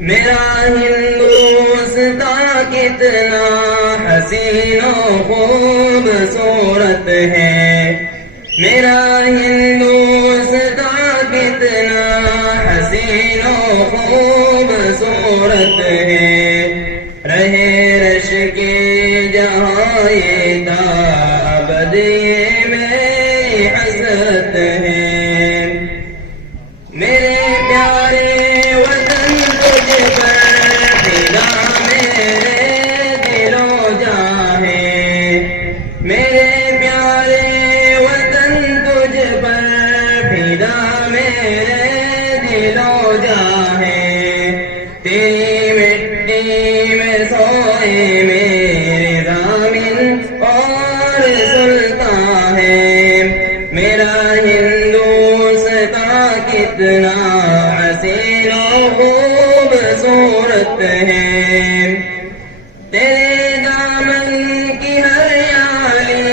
میرا ہندوستان کتنا حسین و خوبصورت ہے، میرا ہندوستان کتنا حسین و خوبصورت ہے، رہے رش کے جہاں یہ تا ابد یہ میری حسرت ہے، میرے پیارے وطن تجھ پر فدا میرے دل و جاں ہے، میرے پیارے وطن تجھ پر فدا میرے دل و جاں ہے، تیری مٹی میں سوئے میرے ضامن اور سلطان ہے، میرا ہندوستان کتنا حسین و خوبصورت ہے، تیرے دامن کی ہریالی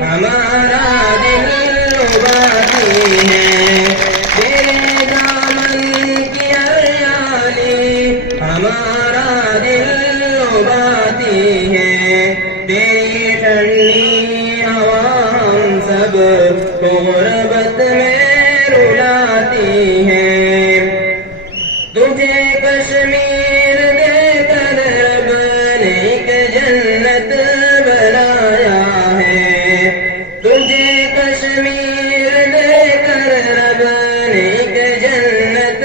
ہمارا دل لباتی ہے، تیرے دامن کی ہریالی ہمارا دل لباتی ہے، تیری ٹھنڈی ہوا ہم سب کو غربت میں رلاتی ہے، تجھے کشمیر دے کر رب نے ایک جنت بنایا ہے، تجھے کشمیر دے کر رب نے ایک جنت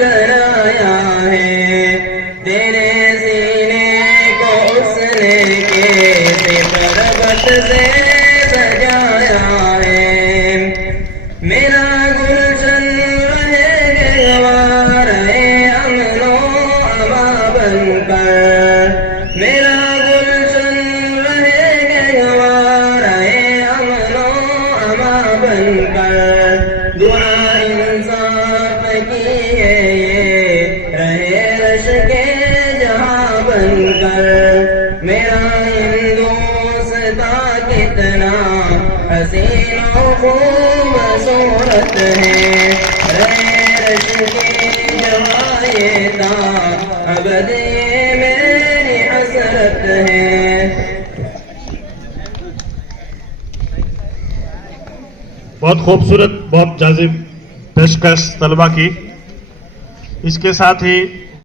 بنایا ہے، تیرے سینے کو اس نے کیسے پربت سے سجایا ہے، میرا گلشن رہے گہوار امن و اما بن کر، میرا گلشن رہے گہوار امن و اما بن کر، دعا انصاف کی ہے یہ رہے رش کے جہاں بن کر، میرا ہندوستان کتنا حسین و خوبصورت ہے، رہے رش کے جہاں یہ تا ابد یہ میری حسرت ہے۔ بہت خوبصورت، بہت جازب پیشکش طلبہ کی، اس کے ساتھ ہی